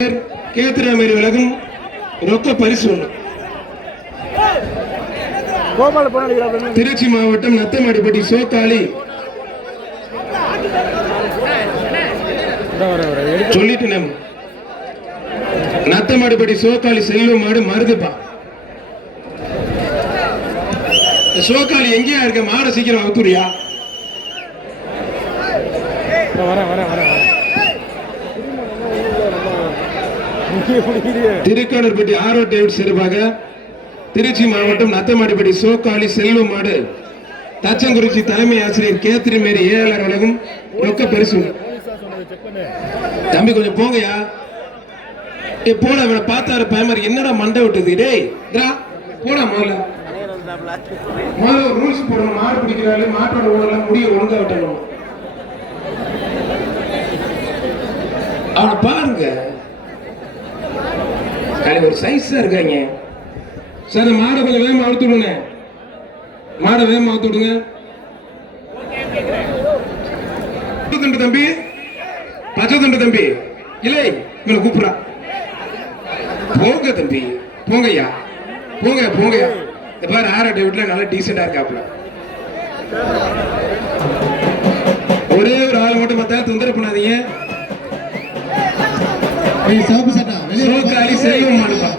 கேத்திராமேரி விலகும் ரொக்க பரிசு ஒன்று. திருச்சி மாவட்டம் நத்தமாடிப்பட்டி சோக்காளி சொல்லிட்டு நம்ம நத்தமாடிப்பட்டி சோக்காளி செல்வம் மாடு மருதுப்பா. சோக்காளி எங்கேயா இருக்க? மாட சீக்கிரம் அவுத்துறியா? திருக்கானூர்பட்டி ஆரோ டேவிட் சிறுபாக திருச்சி மாவட்டம் நத்தமாடிப்பட்டி சோக்காளி செல்வம் மாடு தச்சங்குறிச்சி தலைமை ஆசிரியர் கேத்திரிமேரி ஏஆர் உலகம் ரொக்க பரிசு. தம்பி கொஞ்சம் போங்கயா. போன அவனை பார்த்தாரு பயமாரி என்னடா மண்டை விட்டது. டேய் போடா முதல்ல ரூல்ஸ் போடணும். மாடு பிடிக்கிறாரு மாட்டோட ஊழலாம் முடிய ஒழுங்கா விட்டணும். அவனை பாருங்க ஒரு சைஸா இருக்காங்க சார். மாடை கொஞ்சம் வேகமா அவுத்து விடுங்க. மாடை வேகமா அவுத்து விடுங்க தம்பி. பச்சை தம்பி இல்லை இவனை கூப்பிடுறா. போங்க தம்பி போங்கய்யா போங்கய்யா. இந்த பாரு ஆரா டேவிட்ல நல்லா டீசெண்டா இருக்காப்ல. ஒரே ஒரு ஆள் மட்டும் பார்த்தா தொந்தரவு பண்ணாதீங்க. சாப்பு சட்டா சோக்காளி செல்வம் மாடுப்பா.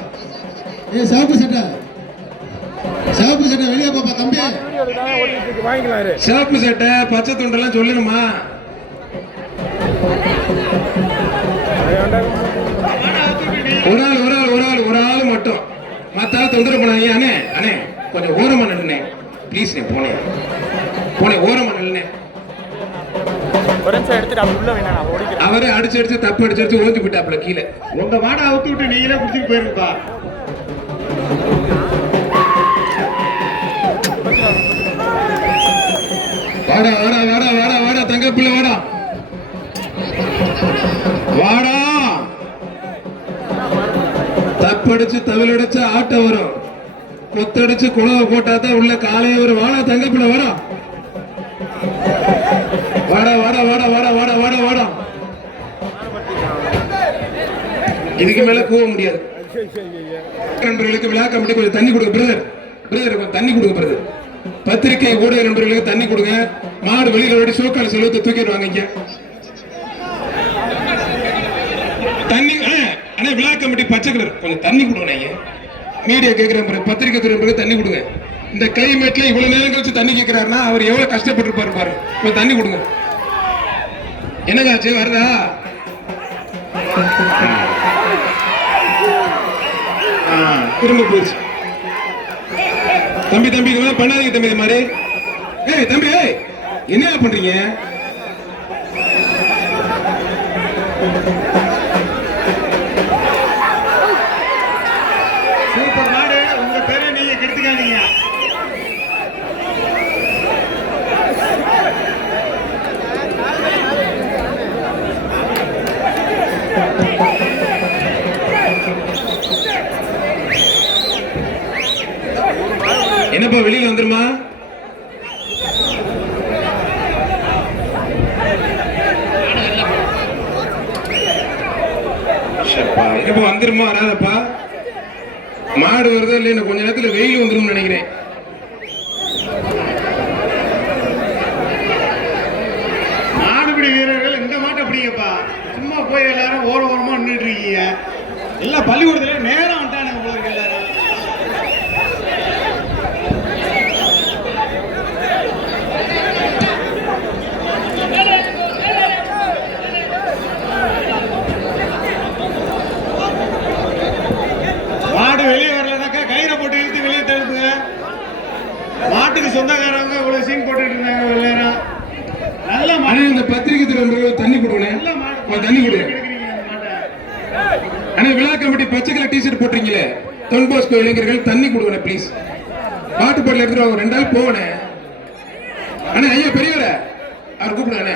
சாப்பு சட்டா வெளியே பாப்பா தம்பி. சிவப்பு சட்டை பச்சை தொண்டெல்லாம் சொல்லணுமா? ஒரு ஆள் மட்டும் மத்த தொந்தரவு பண்ணாங்க. அண்ணே கொஞ்சம் ஓரமா நில்லுனே ப்ளீஸ். போனேன் ஓரமா நில்லுனே. அவரே அடிச்சு தப்பு அடிச்சு ஓட்டி விட்டாப்ல கீழே. உங்க மாடை அவுத்து விட்டு நீங்களே குடிச்சிட்டு போயிருப்பா. வாடா தங்க பிள்ளை வாடா. தப்படிச்சு தவிலடிச்சு ஆட்ட வரும். கொத்தடிச்சு குழவை போட்டாதான் உள்ள காலையே வரும். வாடா தங்க பிள்ளை வாடா. இதுக்கு மேல போக முடியாது. நண்பர்களுக்கு விழா கமிட்டி கொஞ்சம் தண்ணி கொடுங்க பிரதர். கொஞ்சம் தண்ணி கொடுங்க பிரதர். பத்திரிகை ஊடக நண்பர்களுக்கு தண்ணி கொடுங்க. மாடு வெளியில ஓடி சோக்கால செல்வத்தை தூக்கிடுவாங்க. இங்க தண்ணி அண்ணே விழா கமிட்டி பச்சை கலர் கொஞ்சம் தண்ணி கொடுங்க. மீடியா கேட்கிற பத்திரிகை துறை தண்ணி கொடுங்க. இந்த கிளைமேட்ல இவ்வளவு நேரம் கழிச்சு தண்ணி கேட்கிறாருன்னா அவர் எவ்வளவு கஷ்டப்பட்டு பாரு. கொஞ்சம் தண்ணி கொடுங்க. என்னதாச்சு வருதா? திரும்ப போச்சு. தம்பி பண்ணாதீங்க தம்பி. இது மாதிரி தம்பி என்ன பண்றீங்க? சூப்பர் மாடு. உங்க பேரை நீங்க கெடுத்துக்காதீங்க. என்னப்பா வெளியில வந்துருமா? என்னப்பா வந்துருமா? வராதப்பா. மாடு வருதா இல்லையா? கொஞ்ச நேரத்துல வெயில் வந்துரும் நினைக்கிறேன். மாடுபிடி வீரர்கள் இந்த மாட்டை பிடிங்கப்பா. சும்மா போய் எல்லாரும் ஓரமா நின்றுட்டு இருக்கீங்க. எல்லாம் பள்ளிக்கூடத்துல நேரம் வந்துட்டானுங்க உங்களுக்கு எல்லாரும். மாடு வெளியே வரலனாக்கா கயிறை போட்டு இழுத்து வெளியே தடுப்புங்க. மாட்டுக்கு சொந்தக்காரங்க இவ்வளவு சீன் போட்டுட்டு இருந்தாங்க எல்லாரும். நல்ல மாடு. இந்த பத்திரிகை துறை தண்ணி கொடுங்க. தண்ணி கொடுங்க. அண்ணா விழா கமிட்டி பச்சை கலர் டிஷர்ட் போட்டீங்களே தொன் பாஸ்கோ இளைஞர்கள் தண்ணி கொடுங்க ப்ளீஸ். பாட்டு பாடல எடுத்துட்டு அவங்க 2 நாள் போனே. அண்ணா ஐயா பெரியவர அவர் கூப்பிடுங்க.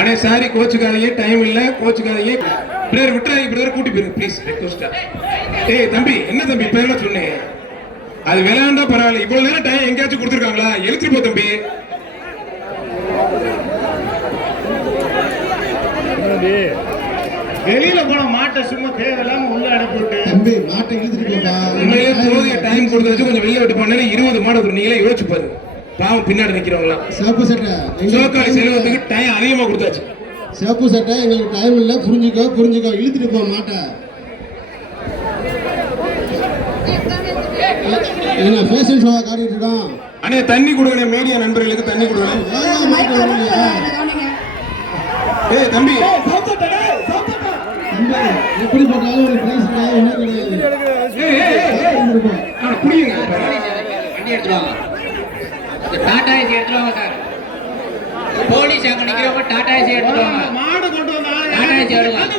அண்ணே சாரி கோச்சுக்காதீங்க. டைம் இல்ல கோச்சுக்காதீங்க. பிரதர் விட்டுறாங்க. பிரதர் கூட்டி போயிருங்க ப்ளீஸ். ரெக்வஸ்டா. தம்பி என்ன தம்பி பேர்ல சொன்னேன்? அது விளையாண்டா பரவாயில்ல. இவ்வளவு நேரம் டைம் எங்கேயாச்சும் கொடுத்துருக்காங்களா? எழுத்துட்டு போ தம்பி. வெளியில போன மாட்டை சும்மா தேவையில்லாம உள்ள அனுப்பிவிட்டு தம்பி மாட்டை இழுத்துட்டு போப்பா. உண்மையிலே போதிய டைம் கொடுத்து வச்சு கொஞ்சம் வெளியே விட்டு பண்ணல 20 மாடு வரும். நீங்களே யோசிச்சு பாருங்க. பாவம் பின்னாடி நிக்கிறவங்களாம். சிவப்பு சட்டை சிவகாளி செல்வத்துக்கு டைம் அதிகமா கொடுத்தாச்சு. சிவப்பு சட்டை எங்களுக்கு டைம் இல்லை, புரிஞ்சுக்கோ இழுத்துட்டு போ மாட்டை. என்ன ஃபேஷன் ஷோவா காட்டிட்டு இருக்கோம். அண்ணே தண்ணி கொடுங்க, மீடியா நண்பர்களுக்கு தண்ணி கொடுங்க. ஏன் மாட்டை வரலையா ஏய் தம்பி, தம்பி எப்படி போட்டாலும் ஒரு பிரைஸ் ஒன்றும் கிடையாது. புரியுங்க. வண்டி எடுத்துருவாங்க. டாடா ஏசி எடுத்துருவாங்க சார். போலீஸ் அங்க நிக்கிறவங்க டாடா ஏசி எடுத்துருவாங்க. மாடு கொண்டு வந்தாலும் டாடா ஏசி எடுக்கலாம்.